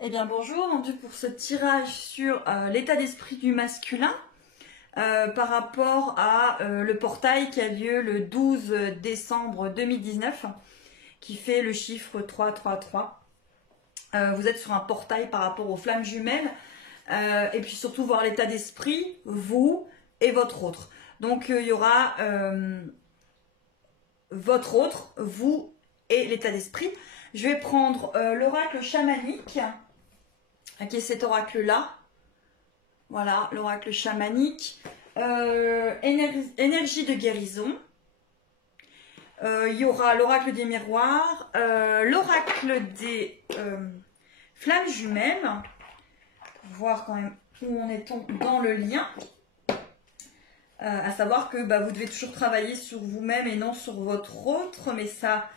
Eh bien bonjour, donc pour ce tirage sur l'état d'esprit du masculin par rapport à le portail qui a lieu le 12 décembre 2019 qui fait le chiffre 333. Vous êtes sur un portail par rapport aux flammes jumelles et puis surtout voir l'état d'esprit, vous et votre autre. Donc il y aura votre autre, vous et l'état d'esprit. Je vais prendre l'oracle chamanique, qui est cet oracle-là. Voilà, l'oracle chamanique. Énergie de guérison. Il y aura l'oracle des miroirs, l'oracle des flammes jumelles. Pour voir quand même où on est dans le lien. À savoir que vous devez toujours travailler sur vous-même et non sur votre autre. Mais ça,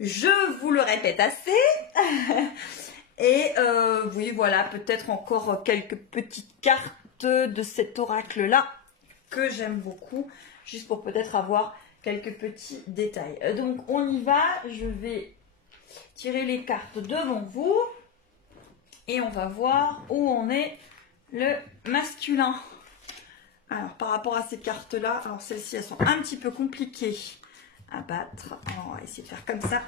je vous le répète assez. Et oui, voilà, peut-être encore quelques petites cartes de cet oracle-là que j'aime beaucoup, juste pour peut-être avoir quelques petits détails. Donc, on y va. Je vais tirer les cartes devant vous et on va voir où on est le masculin. Alors, par rapport à ces cartes-là, alors celles-ci, elles sont un petit peu compliquées à battre. Alors, on va essayer de faire comme ça.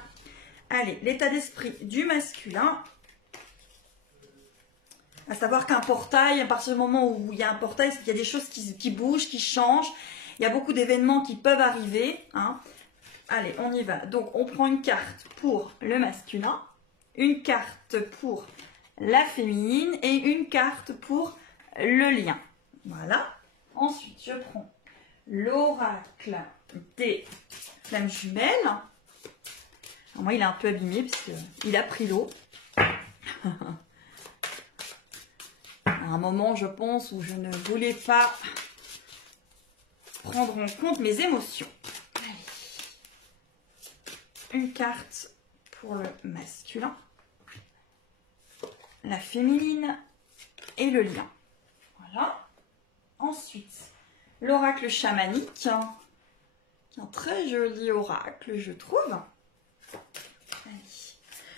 Allez, l'état d'esprit du masculin. À savoir qu'un portail, à partir du moment où il y a un portail, c'est qu'il y a des choses qui bougent, qui changent. Il y a beaucoup d'événements qui peuvent arriver. Hein. Allez, on y va. Donc, on prend une carte pour le masculin, une carte pour la féminine et une carte pour le lien. Voilà. Ensuite, je prends l'oracle des flammes jumelles. Alors, moi, il est un peu abîmé puisqu'il a pris l'eau. À un moment, je pense, où je ne voulais pas prendre en compte mes émotions. Allez. Une carte pour le masculin, la féminine et le lien. Voilà. Ensuite, l'oracle chamanique, qui est un très joli oracle, je trouve. Allez.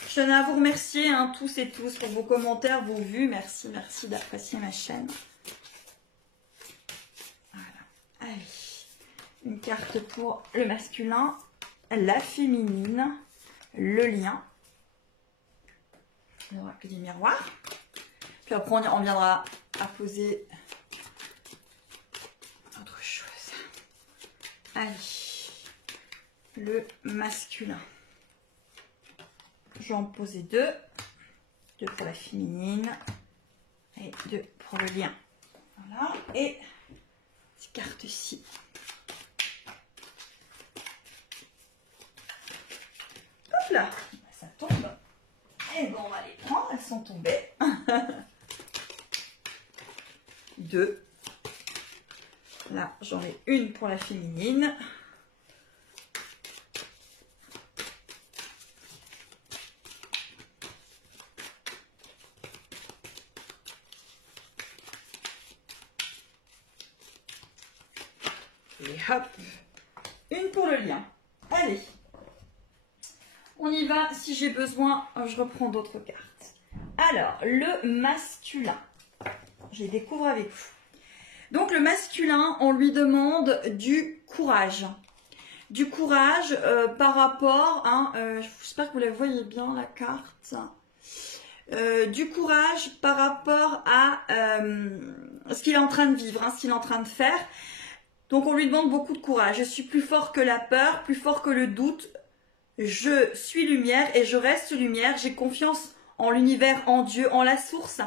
Je tenais à vous remercier tous et tous pour vos commentaires, vos vues. Merci, merci d'apprécier ma chaîne. Voilà. Allez. Une carte pour le masculin, la féminine, le lien. L'oracle des miroirs. Puis après, on viendra à poser autre chose. Allez. Le masculin. Je vais en poser deux. Deux pour la féminine et deux pour le lien. Voilà. Et ces cartes-ci. Hop là. Ça tombe. Et bon, on va les prendre. Elles sont tombées. Deux. Là, j'en ai une pour la féminine. Et hop, une pour le lien. Allez, on y va. Si j'ai besoin, je reprends d'autres cartes. Alors, le masculin, je les découvre avec vous. Donc, le masculin, on lui demande du courage. Du courage par rapport à, j'espère que vous la voyez bien, la carte. Du courage par rapport à ce qu'il est en train de vivre, ce qu'il est en train de faire. Donc, on lui demande beaucoup de courage. Je suis plus fort que la peur, plus fort que le doute. Je suis lumière et je reste lumière. J'ai confiance en l'univers, en Dieu, en la source.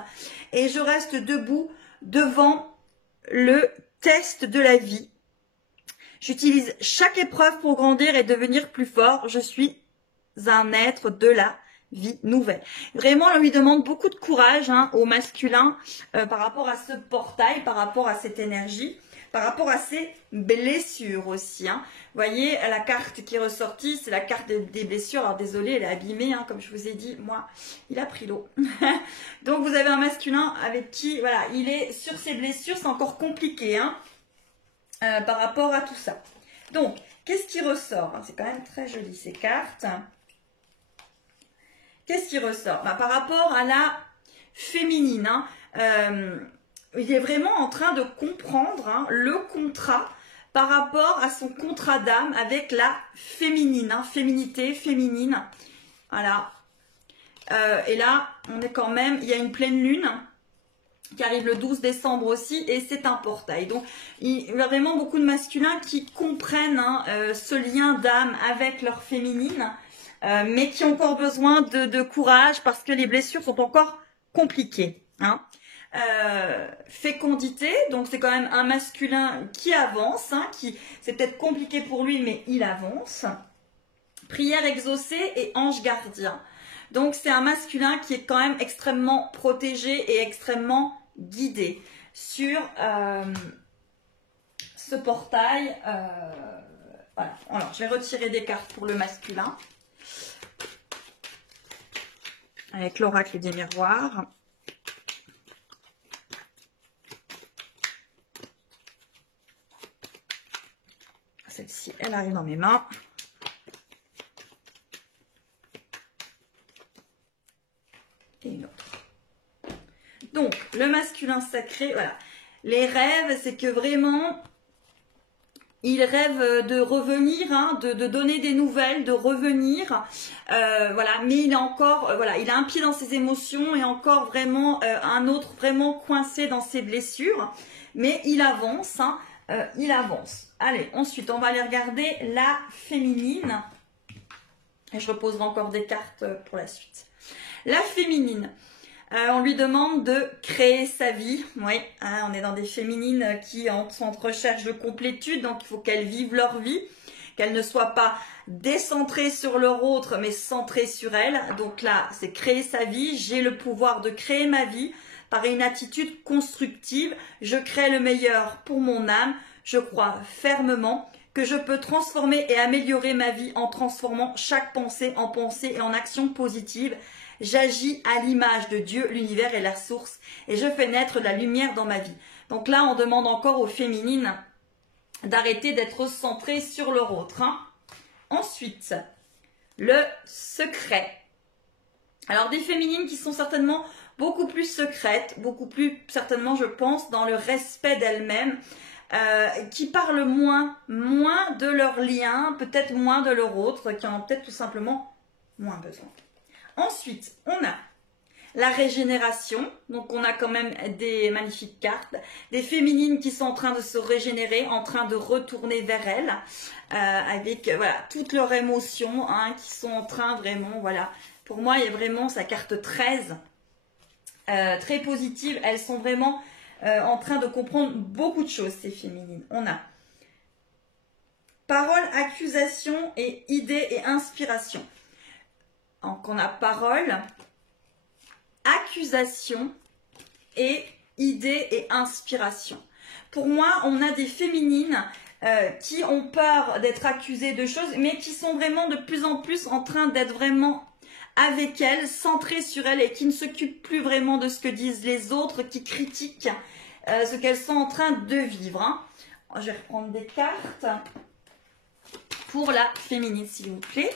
Et je reste debout devant le test de la vie. J'utilise chaque épreuve pour grandir et devenir plus fort. Je suis un être de la vie nouvelle. Vraiment, on lui demande beaucoup de courage au masculin par rapport à ce portail, par rapport à cette énergie. Par rapport à ses blessures aussi. Vous voyez, la carte qui est ressortie, c'est la carte des blessures. Alors désolée, elle est abîmée, comme je vous ai dit. Moi, il a pris l'eau. Donc vous avez un masculin avec qui, voilà, il est sur ses blessures. C'est encore compliqué par rapport à tout ça. Donc, qu'est-ce qui ressort? C'est quand même très joli ces cartes. Qu'est-ce qui ressort? Par rapport à la féminine. Hein. Il est vraiment en train de comprendre hein, le contrat par rapport à son contrat d'âme avec la féminine, hein, féminité, féminine. Voilà. Et là, on est quand même, il y a une pleine lune qui arrive le 12 décembre aussi, et c'est un portail. Donc, il y a vraiment beaucoup de masculins qui comprennent hein, ce lien d'âme avec leur féminine, mais qui ont encore besoin de courage parce que les blessures sont encore compliquées. Hein. Fécondité, donc c'est quand même un masculin qui avance, hein, c'est peut-être compliqué pour lui, mais il avance. Prière exaucée et ange gardien. Donc c'est un masculin qui est quand même extrêmement protégé et extrêmement guidé sur ce portail. Voilà. Alors je vais retirer des cartes pour le masculin avec l'oracle des miroirs. Celle-ci, elle arrive dans mes mains. Et une autre. Donc, le masculin sacré, voilà. Les rêves, c'est que vraiment, il rêve de revenir, hein, de donner des nouvelles, de revenir. Voilà, mais il est encore, voilà, il a un pied dans ses émotions et encore vraiment un autre vraiment coincé dans ses blessures. Mais il avance, hein. Il avance. Allez, ensuite, on va aller regarder la féminine. Et je reposerai encore des cartes pour la suite. La féminine, on lui demande de créer sa vie. Oui, hein, on est dans des féminines qui sont en recherche de complétude. Donc, il faut qu'elles vivent leur vie. Qu'elles ne soient pas décentrées sur leur autre, mais centrées sur elles. Donc là, c'est créer sa vie. J'ai le pouvoir de créer ma vie. Par une attitude constructive, je crée le meilleur pour mon âme. Je crois fermement que je peux transformer et améliorer ma vie en transformant chaque pensée en pensée et en action positive. J'agis à l'image de Dieu, l'univers et la source, et je fais naître la lumière dans ma vie. Donc là, on demande encore aux féminines d'arrêter d'être centrées sur leur autre. Hein. Ensuite, le secret. Alors, des féminines qui sont certainement beaucoup plus secrètes, beaucoup plus certainement, je pense, dans le respect d'elles-mêmes, qui parlent moins de leur lien, peut-être moins de leur autre, qui en ont peut-être tout simplement moins besoin. Ensuite, on a la régénération, donc on a quand même des magnifiques cartes, des féminines qui sont en train de se régénérer, en train de retourner vers elles, avec voilà, toutes leurs émotions hein, qui sont en train vraiment, voilà, pour moi il y a vraiment sa carte 13, très positive, elles sont vraiment en train de comprendre beaucoup de choses ces féminines. On a parole, accusation et idée et inspiration. Donc on a parole, accusation et idée et inspiration. Pour moi, on a des féminines qui ont peur d'être accusées de choses, mais qui sont vraiment de plus en plus en train d'être vraiment avec elles, centrées sur elles et qui ne s'occupent plus vraiment de ce que disent les autres, qui critiquent ce qu'elles sont en train de vivre. Hein. Je vais reprendre des cartes pour la féminine, s'il vous plaît.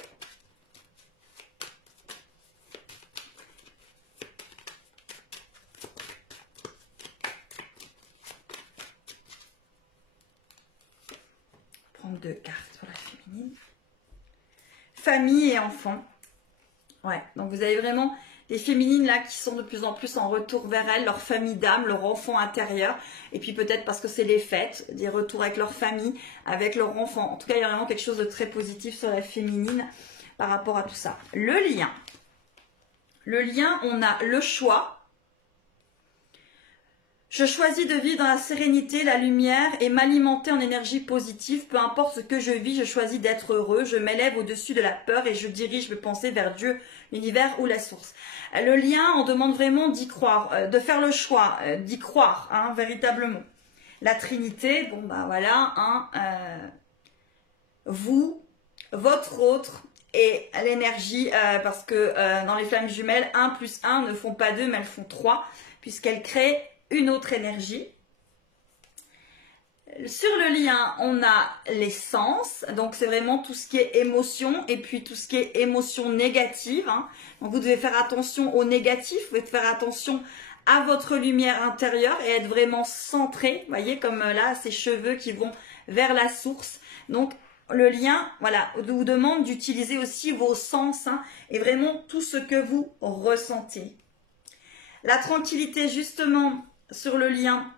Prendre deux cartes pour la féminine. Famille et enfants. Ouais, donc vous avez vraiment des féminines là qui sont de plus en plus en retour vers elles, leur famille d'âme, leur enfant intérieur. Et puis peut-être parce que c'est les fêtes, des retours avec leur famille, avec leur enfant. En tout cas, il y a vraiment quelque chose de très positif sur la féminine par rapport à tout ça. Le lien. Le lien, on a le choix. Je choisis de vivre dans la sérénité, la lumière et m'alimenter en énergie positive. Peu importe ce que je vis, je choisis d'être heureux. Je m'élève au-dessus de la peur et je dirige mes pensées vers Dieu, l'univers ou la source. Le lien, on demande vraiment d'y croire, de faire le choix, d'y croire, hein, véritablement. La Trinité, bon ben voilà, hein, vous, votre autre et l'énergie, parce que dans les flammes jumelles, 1 plus 1 ne font pas 2, mais elles font 3, puisqu'elles créent une autre énergie. Sur le lien, on a les sens, donc c'est vraiment tout ce qui est émotion et puis tout ce qui est émotion négative. Hein. Donc vous devez faire attention au négatif, vous devez faire attention à votre lumière intérieure et être vraiment centré. Vous voyez comme là, ces cheveux qui vont vers la source. Donc le lien, voilà, vous demande d'utiliser aussi vos sens hein, et vraiment tout ce que vous ressentez. La tranquillité justement sur le lien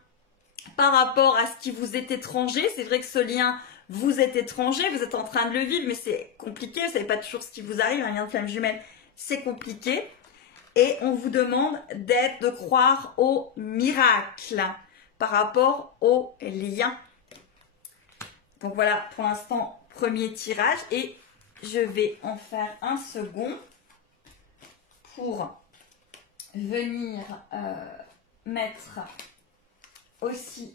par rapport à ce qui vous est étranger. C'est vrai que ce lien vous est étranger, vous êtes en train de le vivre, mais c'est compliqué, vous ne savez pas toujours ce qui vous arrive, un lien de flamme jumelle, c'est compliqué. Et on vous demande de croire au miracle par rapport au lien. Donc voilà, pour l'instant, premier tirage. Et je vais en faire un second pour venir mettre aussi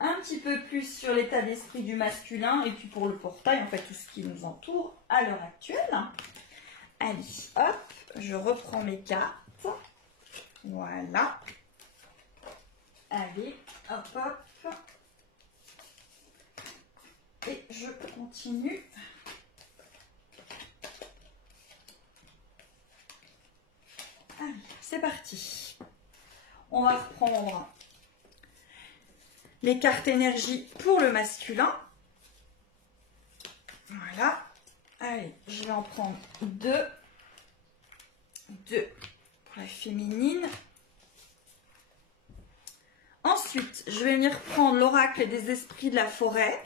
un petit peu plus sur l'état d'esprit du masculin et puis pour le portail, en fait, tout ce qui nous entoure à l'heure actuelle. Allez, hop, je reprends mes cartes. Voilà. Allez, hop, hop. Et je continue. Allez, c'est parti. On va reprendre les cartes énergie pour le masculin. Voilà. Allez, je vais en prendre deux. Deux pour la féminine. Ensuite, je vais venir prendre l'oracle des esprits de la forêt.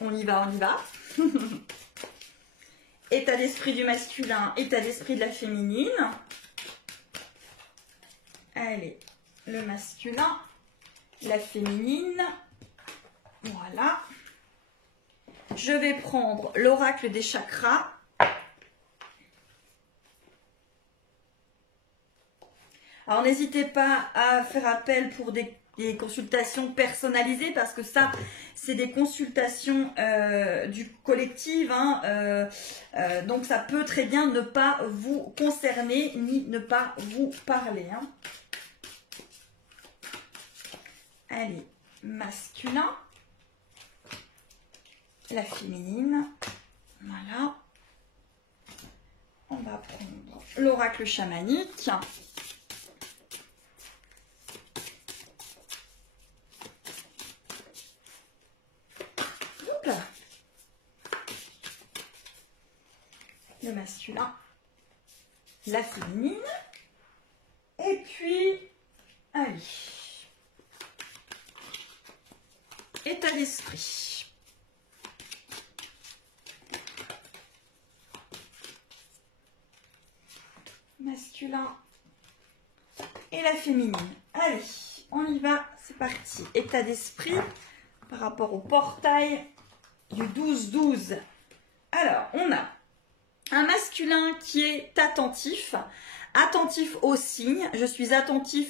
On y va, on y va. État d'esprit du masculin, état d'esprit de la féminine. Allez, le masculin, la féminine. Voilà. Je vais prendre l'oracle des chakras. Alors, n'hésitez pas à faire appel pour des consultations personnalisées parce que ça, c'est des consultations du collectif. Hein, donc, ça peut très bien ne pas vous concerner ni ne pas vous parler. Hein. Allez, masculin. La féminine. Voilà. On va prendre l'oracle chamanique. Le masculin, la féminine, et puis, allez, état d'esprit. Masculin et la féminine. Allez, on y va, c'est parti. État d'esprit par rapport au portail du 12-12. Alors, on a un masculin qui est attentif, attentif aux signes. Je suis attentif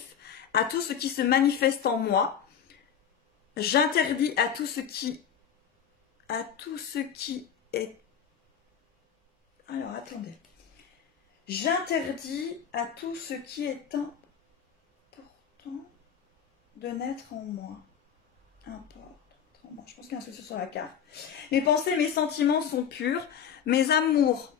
à tout ce qui se manifeste en moi. J'interdis à tout ce qui est... Alors, attendez. J'interdis à tout ce qui est important de naître en moi. Je pense qu'il y a un souci sur la carte. Mes pensées, mes sentiments sont purs. Mes amours,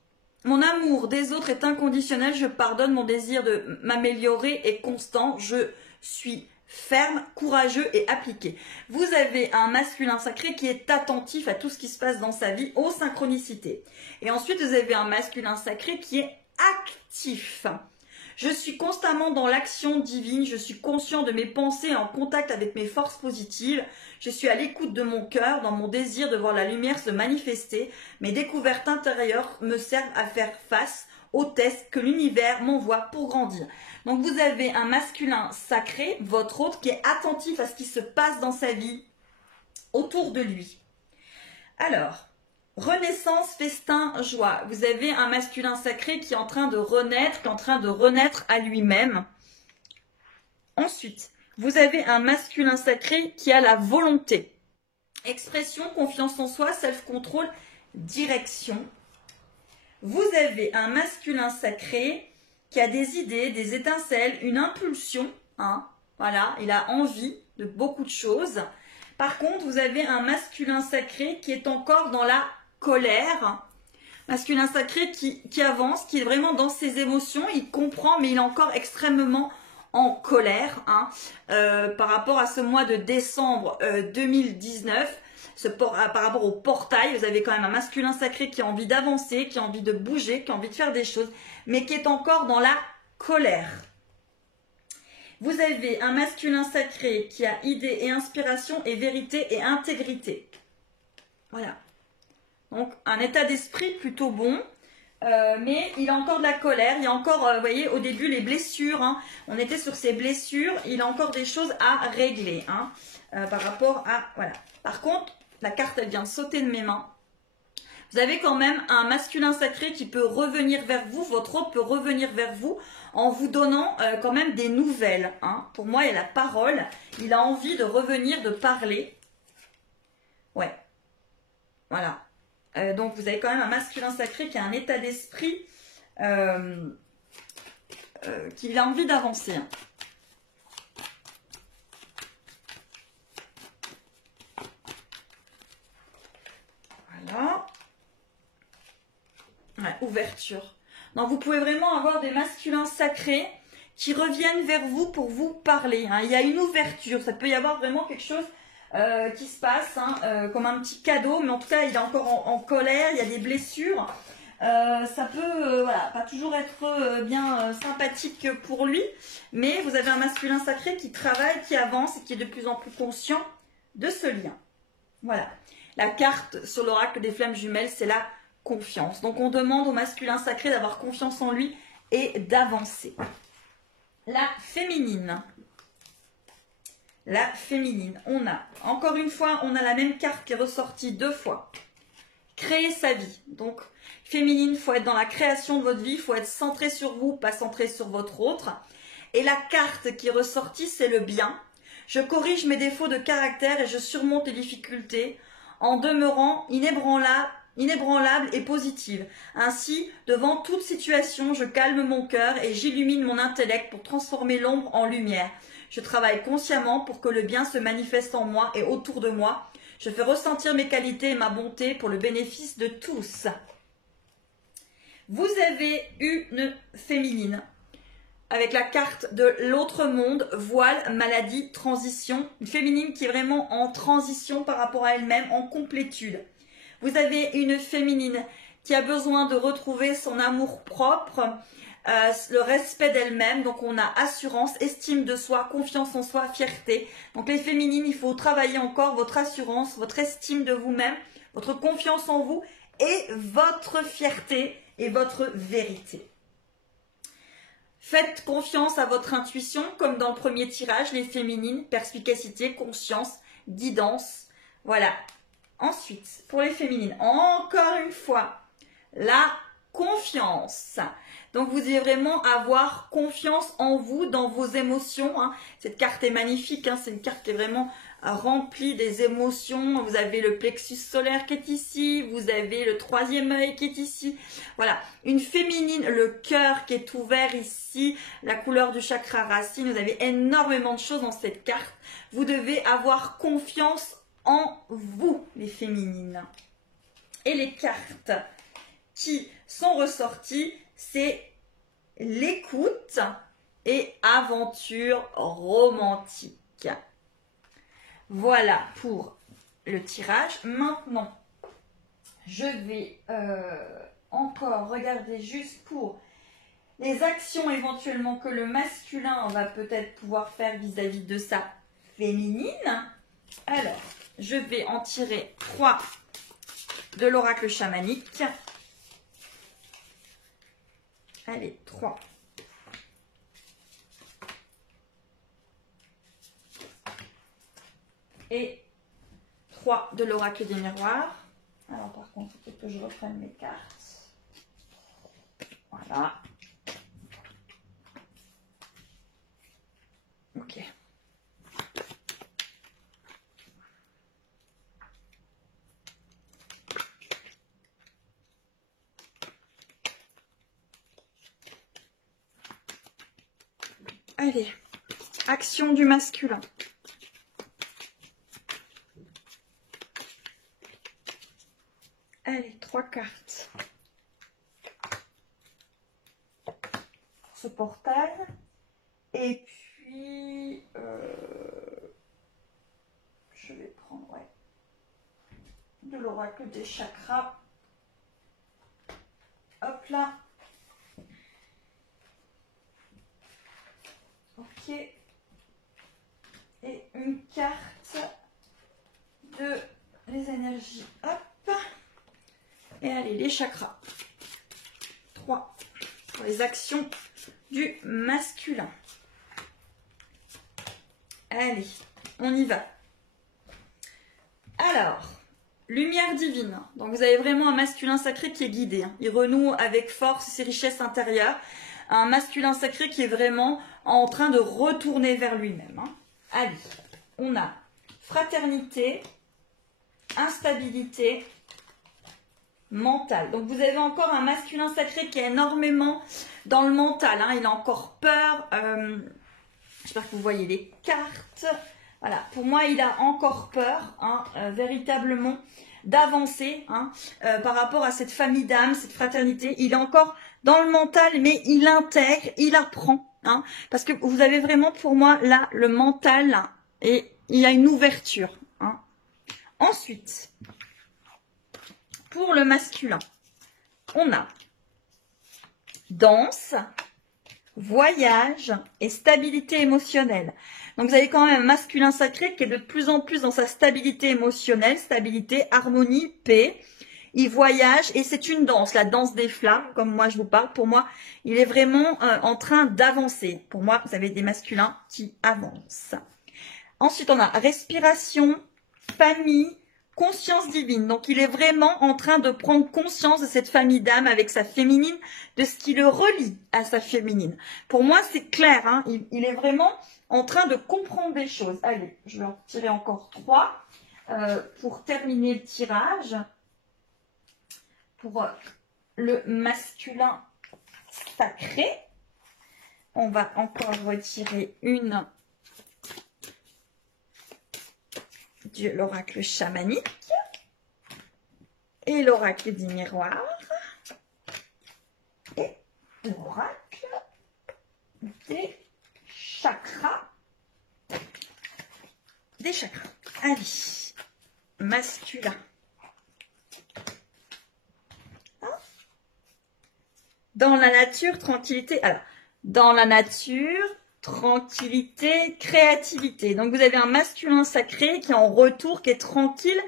mon amour des autres est inconditionnel. Je pardonne. Mon désir de m'améliorer est constant. Je suis ferme, courageux et appliqué. Vous avez un masculin sacré qui est attentif à tout ce qui se passe dans sa vie, aux synchronicités. Et ensuite, vous avez un masculin sacré qui est actif. Je suis constamment dans l'action divine, je suis conscient de mes pensées, en contact avec mes forces positives. Je suis à l'écoute de mon cœur, dans mon désir de voir la lumière se manifester. Mes découvertes intérieures me servent à faire face aux tests que l'univers m'envoie pour grandir. Donc vous avez un masculin sacré, votre hôte, qui est attentif à ce qui se passe dans sa vie, autour de lui. Alors, renaissance, festin, joie. Vous avez un masculin sacré qui est en train de renaître, qui est en train de renaître à lui-même. Ensuite, vous avez un masculin sacré qui a la volonté. Expression, confiance en soi, self-control, direction. Vous avez un masculin sacré qui a des idées, des étincelles, une impulsion. Hein, voilà, il a envie de beaucoup de choses. Par contre, vous avez un masculin sacré qui est encore dans la colère. Masculin sacré qui avance, qui est vraiment dans ses émotions. Il comprend, mais il est encore extrêmement en colère. Hein, par rapport à ce mois de décembre 2019. Par rapport au portail, vous avez quand même un masculin sacré qui a envie d'avancer, qui a envie de bouger, qui a envie de faire des choses, mais qui est encore dans la colère. Vous avez un masculin sacré qui a idée et inspiration et vérité et intégrité. Voilà. Donc, un état d'esprit plutôt bon, mais il a encore de la colère. Il y a encore, vous voyez, au début, les blessures. Hein, on était sur ces blessures. Il a encore des choses à régler hein, par rapport à... Voilà. Par contre, la carte, elle vient de sauter de mes mains. Vous avez quand même un masculin sacré qui peut revenir vers vous. Votre hôte peut revenir vers vous en vous donnant quand même des nouvelles. Hein. Pour moi, il y a la parole. Il a envie de revenir, de parler. Ouais. Voilà. Donc, vous avez quand même un masculin sacré qui a un état d'esprit qui a envie d'avancer. Hein. Voilà. Ouais, ouverture. Donc, vous pouvez vraiment avoir des masculins sacrés qui reviennent vers vous pour vous parler. Hein. Il y a une ouverture. Ça peut y avoir vraiment quelque chose qui se passe, hein, comme un petit cadeau. Mais en tout cas, il est encore en colère. Il y a des blessures. Ça peut voilà, pas toujours être bien sympathique pour lui. Mais vous avez un masculin sacré qui travaille, qui avance et qui est de plus en plus conscient de ce lien. Voilà. La carte sur l'oracle des flammes jumelles, c'est la confiance. Donc, on demande au masculin sacré d'avoir confiance en lui et d'avancer. La féminine. La féminine. On a, encore une fois, on a la même carte qui est ressortie 2 fois. Créer sa vie. Donc, féminine, il faut être dans la création de votre vie. Il faut être centré sur vous, pas centré sur votre autre. Et la carte qui est ressortie, c'est le bien. Je corrige mes défauts de caractère et je surmonte les difficultés en demeurant inébranlable et positive. Ainsi, devant toute situation, je calme mon cœur et j'illumine mon intellect pour transformer l'ombre en lumière. Je travaille consciemment pour que le bien se manifeste en moi et autour de moi. Je fais ressentir mes qualités et ma bonté pour le bénéfice de tous. Vous avez une féminine avec la carte de l'autre monde, voile, maladie, transition. Une féminine qui est vraiment en transition par rapport à elle-même, en complétude. Vous avez une féminine qui a besoin de retrouver son amour propre, le respect d'elle-même. Donc, on a assurance, estime de soi, confiance en soi, fierté. Donc, les féminines, il faut travailler encore votre assurance, votre estime de vous-même, votre confiance en vous et votre fierté et votre vérité. Faites confiance à votre intuition, comme dans le premier tirage, les féminines, perspicacité, conscience, guidance. Voilà. Ensuite, pour les féminines, encore une fois, la confiance. Donc, vous devez vraiment avoir confiance en vous, dans vos émotions. Hein. Cette carte est magnifique, hein. C'est une carte qui est vraiment remplie des émotions. Vous avez le plexus solaire qui est ici, vous avez le 3e œil qui est ici. Voilà, une féminine, le cœur qui est ouvert ici, la couleur du chakra racine. Vous avez énormément de choses dans cette carte. Vous devez avoir confiance en vous, les féminines. Et les cartes qui sont ressorties, c'est l'écoute et aventure romantique. Voilà pour le tirage. Maintenant, je vais encore regarder juste pour les actions éventuellement que le masculin va peut-être pouvoir faire vis-à-vis de sa féminine. Alors, je vais en tirer 3 de l'oracle chamanique. Allez, 3. Et 3 de l'oracle des miroirs. Alors par contre, il faut que je reprenne mes cartes. Voilà. Ok. Allez, action du masculin. Allez, 3 cartes. Ce portail. Et puis, je vais prendre de l'oracle des chakras. Hop là. Ok. Et une carte de les énergies. Hop. Et allez, les chakras. 3 pour les actions du masculin. Allez, on y va. Alors, lumière divine. Donc vous avez vraiment un masculin sacré qui est guidé. Hein. Il renoue avec force ses richesses intérieures. Un masculin sacré qui est vraiment en train de retourner vers lui-même. Hein. Allez, on a fraternité, instabilité, mental. Donc vous avez encore un masculin sacré qui est énormément dans le mental. Hein. Il a encore peur. J'espère que vous voyez les cartes. Voilà, pour moi, il a encore peur, hein, véritablement, d'avancer hein, par rapport à cette famille d'âmes, cette fraternité. Il est encore dans le mental, mais il intègre, il apprend. Hein, parce que vous avez vraiment, pour moi, là, le mental, là, et il y a une ouverture. Hein. Ensuite, pour le masculin, on a danse, voyage et stabilité émotionnelle. Donc vous avez quand même un masculin sacré qui est de plus en plus dans sa stabilité émotionnelle, stabilité, harmonie, paix. Il voyage et c'est une danse, la danse des flammes, comme moi je vous parle. Pour moi, il est vraiment en train d'avancer. Pour moi, vous avez des masculins qui avancent. Ensuite, on a respiration, famille, conscience divine. Donc, il est vraiment en train de prendre conscience de cette famille d'âme avec sa féminine, de ce qui le relie à sa féminine. Pour moi, c'est clair. Hein, il est vraiment en train de comprendre des choses. Allez, je vais en tirer encore 3 pour terminer le tirage. Pour le masculin sacré, on va encore retirer une de l'oracle chamanique et l'oracle du miroir et l'oracle des chakras. Allez, masculin. Dans la nature, tranquillité. Alors, dans la nature, tranquillité, créativité. Donc, vous avez un masculin sacré qui est en retour, qui est tranquille,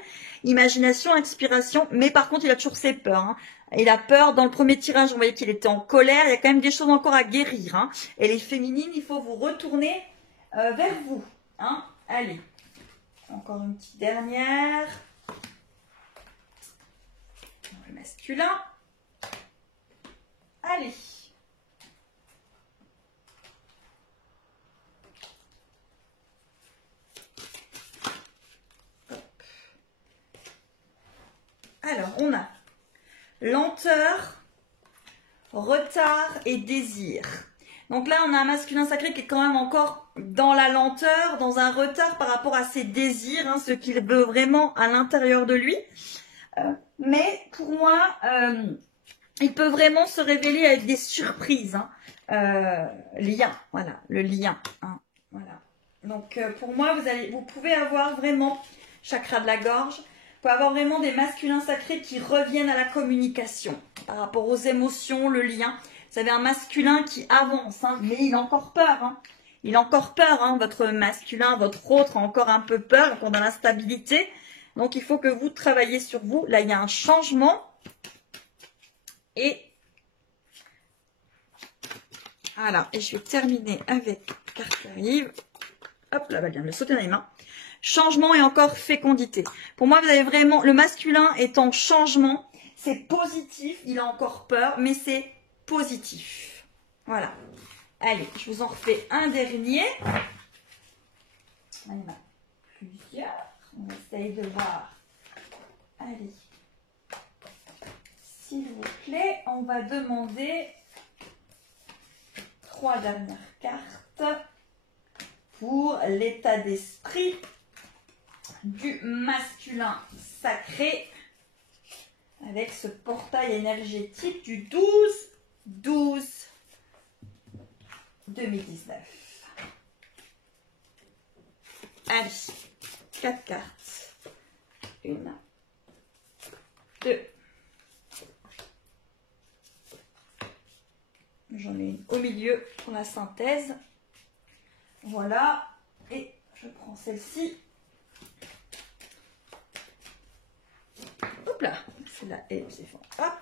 imagination, inspiration. Mais par contre, il a toujours ses peurs. Hein. Il a peur. Dans le premier tirage, vous voyez qu'il était en colère. Il y a quand même des choses encore à guérir. Hein. Et les féminines, il faut vous retourner vers vous. Hein. Allez, encore une petite dernière. Le masculin. Allez. Hop. Alors, on a lenteur, retard et désir. Donc là, on a un masculin sacré qui est quand même encore dans la lenteur, dans un retard par rapport à ses désirs, hein, ce qu'il veut vraiment à l'intérieur de lui. Mais pour moi... il peut vraiment se révéler avec des surprises. Hein. Lien, voilà, le lien. Hein, voilà. Donc, pour moi, vous pouvez avoir vraiment, chakra de la gorge, vous pouvez avoir vraiment des masculins sacrés qui reviennent à la communication par rapport aux émotions, le lien. Vous avez un masculin qui avance, hein, mais il a encore peur. Hein. Il a encore peur, hein, votre masculin, votre autre a encore un peu peur, encore dans l'instabilité. Donc, il faut que vous travailliez sur vous. Là, il y a un changement. Et voilà, et je vais terminer avec carte qui arrive. Hop, là, elle vient de me sauter dans les mains. Changement et encore fécondité. Pour moi, vous avez vraiment, le masculin est en changement. C'est positif, il a encore peur, mais c'est positif. Voilà. Allez, je vous en refais un dernier. Il y en a plusieurs. On essaye de voir. Allez. S'il vous plaît, on va demander 3 dernières cartes pour l'état d'esprit du masculin sacré avec ce portail énergétique du 12-12-2019. Allez, 4 cartes. 1, 2. J'en ai une au milieu pour la synthèse. Voilà. Et je prends celle-ci. Hop là. Celle-là est c'est fort. Hop.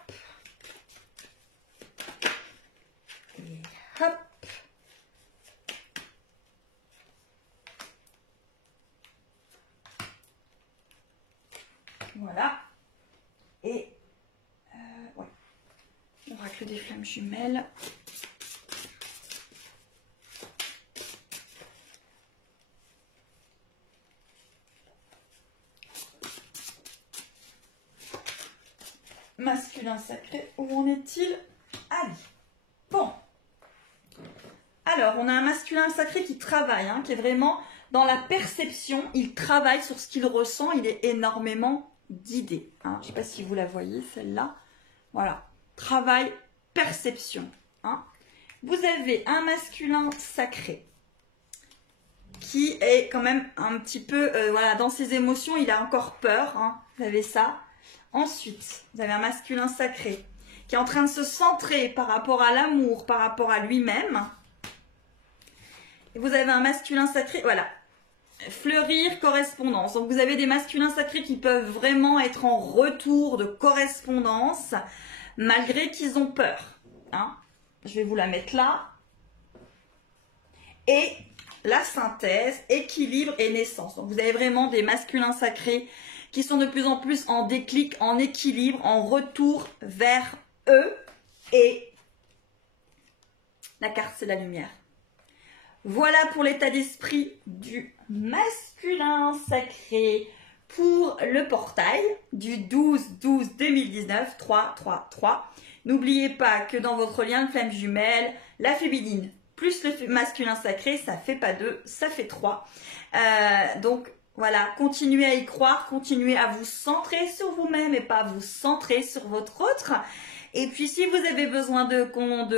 Et hop. Voilà. Et ouais. Oracle des flammes jumelles. Masculin sacré, où en est-il? Allez. Bon. Alors, on a un masculin sacré qui travaille, hein, qui est vraiment dans la perception. Il travaille sur ce qu'il ressent. Il est énormément d'idées. Hein. Je ne sais pas si vous la voyez, celle-là. Voilà. Travail, perception. Hein. Vous avez un masculin sacré qui est quand même un petit peu, voilà, dans ses émotions, il a encore peur. Hein. Vous avez ça. Ensuite, vous avez un masculin sacré qui est en train de se centrer par rapport à l'amour, par rapport à lui-même. Et vous avez un masculin sacré, voilà, fleurir, correspondance. Donc vous avez des masculins sacrés qui peuvent vraiment être en retour de correspondance malgré qu'ils ont peur. Hein. Je vais vous la mettre là. Et la synthèse, équilibre et naissance. Donc vous avez vraiment des masculins sacrés qui sont de plus en plus en déclic, en équilibre, en retour vers eux. Et la carte, c'est la lumière. Voilà pour l'état d'esprit du masculin sacré pour le portail du 12-12-2019, 3-3-3. N'oubliez pas que dans votre lien de flamme jumelle, la féminine plus le masculin sacré, ça fait pas 2, ça fait 3. Donc, voilà, continuez à y croire, continuez à vous centrer sur vous-même et pas vous centrer sur votre autre. Et puis, si vous avez besoin de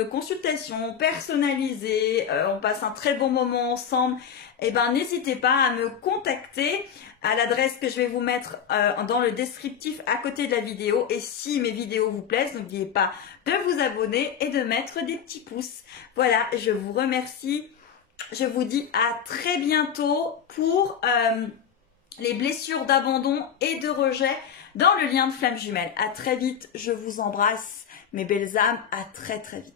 consultations personnalisées, on passe un très bon moment ensemble, eh ben, n'hésitez pas à me contacter à l'adresse que je vais vous mettre dans le descriptif à côté de la vidéo. Et si mes vidéos vous plaisent, n'oubliez pas de vous abonner et de mettre des petits pouces. Voilà, je vous remercie. Je vous dis à très bientôt pour les blessures d'abandon et de rejet dans le lien de flamme jumelle. À très vite, je vous embrasse, mes belles âmes, à très très vite.